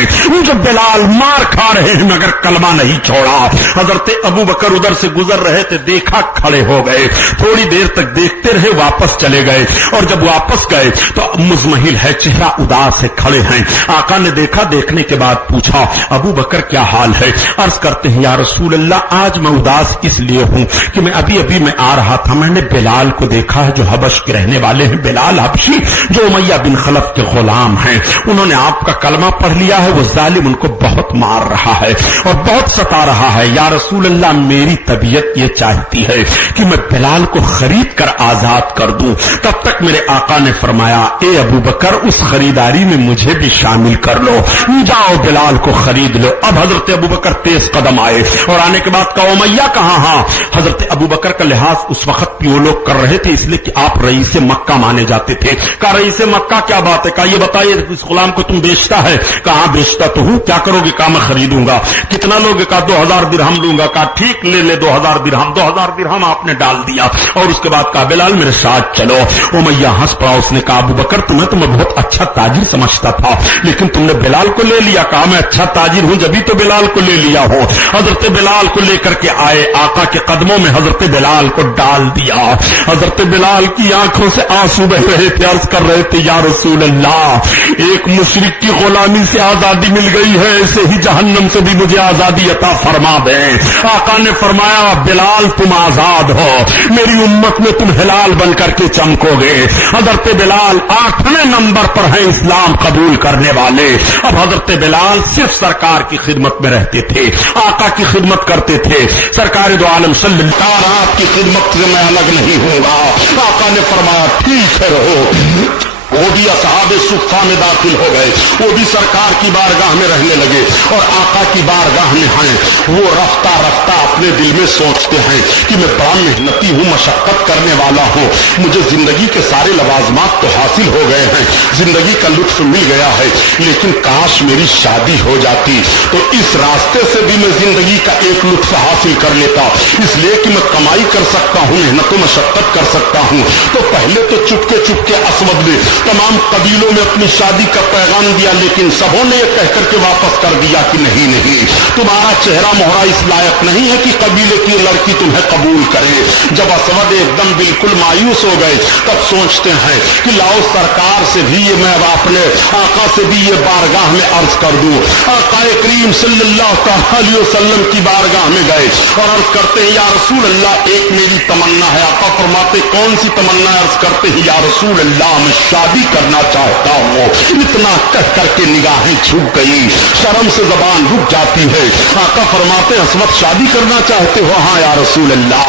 हैं, जो बिलाल मार खा रहे हैं मगर कलमा नहीं छोड़ा। हजरत अबू बकर उधर से गुजर रहे थे, देखा खड़े हो गए, थोड़ी देर तक देखते रहे, वापस चले गए। और जब वापस गए तो मुजमहिल है, चेहरा उदास है, खड़े हैं। आका ने देखा, देखने के बाद पूछा अबू बकर क्या हाल है? अर्ज करते हैं या रसूल अल्लाह आज मैं उदास इसलिए हूं कि मैं अभी मैं आ रहा था, मैंने बिलाल को देखा है जो हबश के रहने वाले हैं, बिलाल हबशी जो उमैया बिन खलफ के गुलाम हैं, उन्होंने आपका कलमा पढ़ लिया है, वो जालिम उनको बहुत मार रहा है और बहुत सता रहा है। या रसूल अल्लाह मेरी तबीयत ये चाहती है कि मैं बिलाल को खरीद कर आजाद कर दूं। तब तक मेरे आका ने फरमाया ए अबू बकर उस खरीदारी में मुझे भी शामिल कर लो, जाओ बिलाल को खरीद लो। अब हजरत अबू बकर तेज कदम आए और आने के बाद कहा उमैया कहां? हाँ, हजरत अबू बकर का लिहाज उस वक्त भी वो लोग कर रहे थे इसलिए कि आप रईस मक्का माने जाते थे। कहा रईस मक्का क्या बात है? कहा ये बताइए इस गुलाम को तुम बेचता है? कहा बेचता तो हूं, क्या करोगे? कहा मैं खरीदूंगा। कितना लोगे? कहा 2000 दिरहम लूंगा। कहा ठीक ले 2000 दिरहम। 2000 दिरहम आपने डाल दिया और उसके बाद कहा बिलाल मेरे साथ चलो। उमैया हंस पड़ा, उसने कहा अबू बकर तुम्हें तो मैं बहुत अच्छा ताजिर समझता था लेकिन तुमने बिलाल को ले लिया। कहा मैं अच्छा ताजिर हूं जब तो बिलाल को ले लिया हो। हजरत बिलाल को लेकर के आए, आका के कदमों में हजरत बिलाल को डाल दिया। हजरत बिलाल की आंखों से आंसू बह रहे थे, अर्ज कर रहे थे या रसूल अल्लाह एक मुशरिक की गुलामी से आजादी मिल गई है, ऐसे ही जहन्नम से भी मुझे आजादी अता फरमा दें। आका ने फरमाया बिलाल तुम आजाद हो, मेरी उम्मत में तुम हिलाल बन करके चमकोगे। हजरत बिलाल 8वें नंबर पर है इस्लाम कबूल करने वाले। अब हजरत बिलाल सिर्फ सरकार की खिदमत में रहते थे, आका की खिदमत करते थे। सरकार दो आलम सल्लल्लाहु आपकी खिदमत से मैं अलग नहीं हूंगा। आका ने फरमाया ठीक है रहो। वो भी असहाबे सुफ़ा में दाखिल हो गए, वो भी सरकार की बारगाह में रहने लगे और आका की बारगाह में हैं। वो रफ्ता रफ्ता अपने दिल में सोचते हैं कि मैं बड़ा मेहनती हूं, मशक्कत करने वाला हूं, मुझे जिंदगी के सारे लवाजमात तो हासिल हो गए हैं, जिंदगी का लुत्फ मिल गया है, लेकिन काश मेरी शादी हो जाती तो इस रास्ते से भी मैं जिंदगी का एक लुत्फ हासिल कर लेता। इसलिए कि मैं कमाई कर सकता हूं, मेहनत मशक्कत कर सकता हूं। तो पहले तो चुपके चुपके असवद ने तमाम कबीलों में अपनी शादी का पैगाम दिया, लेकिन सबों ने कह करके वापस कर दिया कि नहीं नहीं, तुम्हारा चेहरा मोहरा इस लायक नहीं है कि कबीले की लड़की तुम्हें कबूल करे। जब असवद एकदम बिल्कुल मायूस हो गए तब सोचते हैं कि लाओ सरकार से भी ये मैं अपने आका से भी ये बारगाह में अर्ज कर दूं। आका करीम सल्लल्लाहु अलैहि वसल्लम की बारगाह में गए और अर्ज करते हैं या रसूल अल्लाह एक मेरी तमन्ना है। आका फरमाते कौन सी तमन्ना? अर्ज करते हैं या रसूल अल्लाह मैं शादी करना चाहता हूं। इतना कह करके निगाहें झुक गई, शर्म से जबान रुक जाती है। आका फरमाते असवद शादी करना चाहते हो? हाँ या रसूल अल्लाह।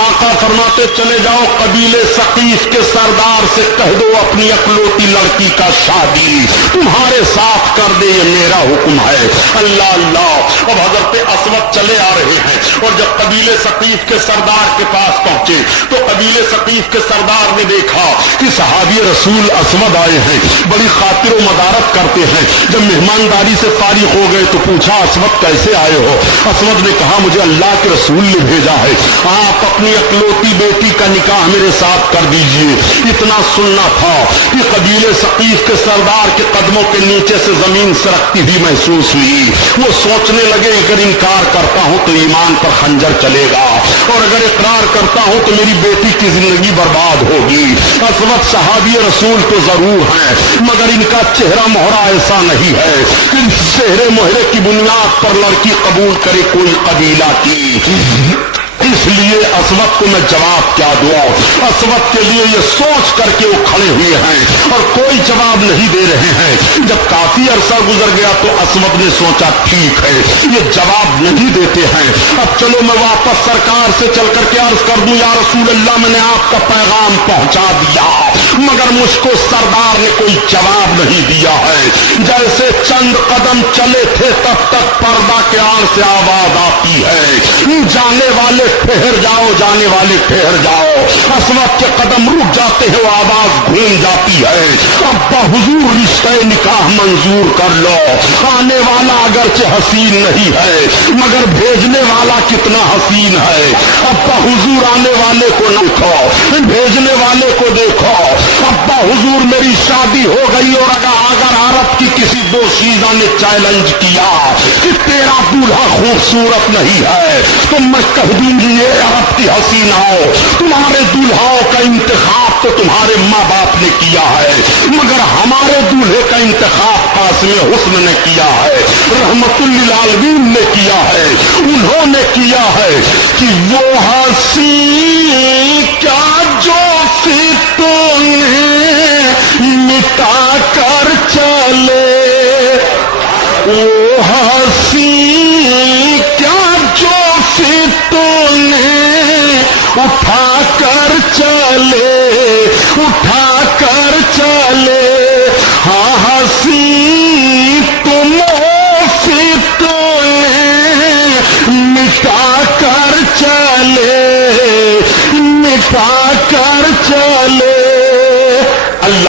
आका फरमाते चले जाओ कबीले सकीफ के सरदार से कह दो अपनी अकलौती लड़की का शादी तुम्हारे साथ कर दे, ये मेरा हुक्म है। अल्लाह अल्लाह। अब हजरत असवद चले आ रहे हैं और जब कबीले सकीफ के सरदार के पास पहुंचे तो कबीले सकीफ के सरदार ने देखा कि सहाबी रसूल असवद आए हैं, बड़ी खातिर मदारत करते हैं। जब मेहमानदारी से फारिग हो गए तो पूछा असवद कैसे आए हो? असवद ने कहा मुझे अल्लाह के रसूल ने भेजा है, आप अपनी अकलौती बेटी का निकाह मेरे साथ कर दीजिए। इतना सुनना था कि कबीले सकीफ के सरदार के कदमों के नीचे से जमीन सरकती भी महसूस हुई। वो सोचने लगे अगर इनकार करता हूं तो ईमान पर खंजर चलेगा और अगर इकरार करता हूं तो मेरी बेटी की जिंदगी बर्बाद होगी। असवद सहाबी रसूल तो जरूर हैं मगर इनका चेहरा मोहरा ऐसा नहीं है कि चेहरे मोहरे की बुनियाद पर लड़की कबूल करे कोई कबीला की। इसलिए असवद को मैं जवाब क्या दूं? असवद के लिए ये सोच करके वो खड़े हुए हैं और कोई जवाब नहीं दे रहे हैं। जब काफी अरसा गुजर गया तो असवद ने सोचा ठीक है ये जवाब नहीं देते हैं, अब चलो मैं वापस सरकार से चल करके अर्ज कर दूं या रसूल अल्लाह मैंने आपका पैगाम पहुंचा दिया, मगर मुझको सरदार ने कोई जवाब नहीं दिया है। जैसे चंद कदम चले थे तब तक पर्दा के आड़ से आवाज आती है जाने वाले ठहर जाओ, जाने वाले ठहर जाओ। असवद के कदम रुक जाते हैं, वो आवाज घूम जाती है, अब्बा हुजूर रिश्ते निकाह मंजूर कर लो। आने वाला अगरचे हसीन नहीं है, मगर भेजने वाला कितना हसीन है। अब्बा हुजूर आने वाले को देखो, भेजने वाले को देखो। अब्बा हुजूर मेरी शादी हो गई और अगर अरब की किसी दोशीज़ा ने चैलेंज किया कि तेरा दूल्हा खूबसूरत नहीं है, तो मैं कह दूंगी ये अरब की हसीनाओं, तुम्हारे दूल्हाओं का इंतखाब तो तुम्हारे माँ बाप ने किया है, मगर हमारे दूल्हे का इंतखाब कासिम हुस्न ने किया है, रहमतुल लिल आलमीन ने किया है। उन्होंने किया है कि वो हसी क्या जो फितों ने मिटा कर चले, वो हसी क्या जो फितों ने उठा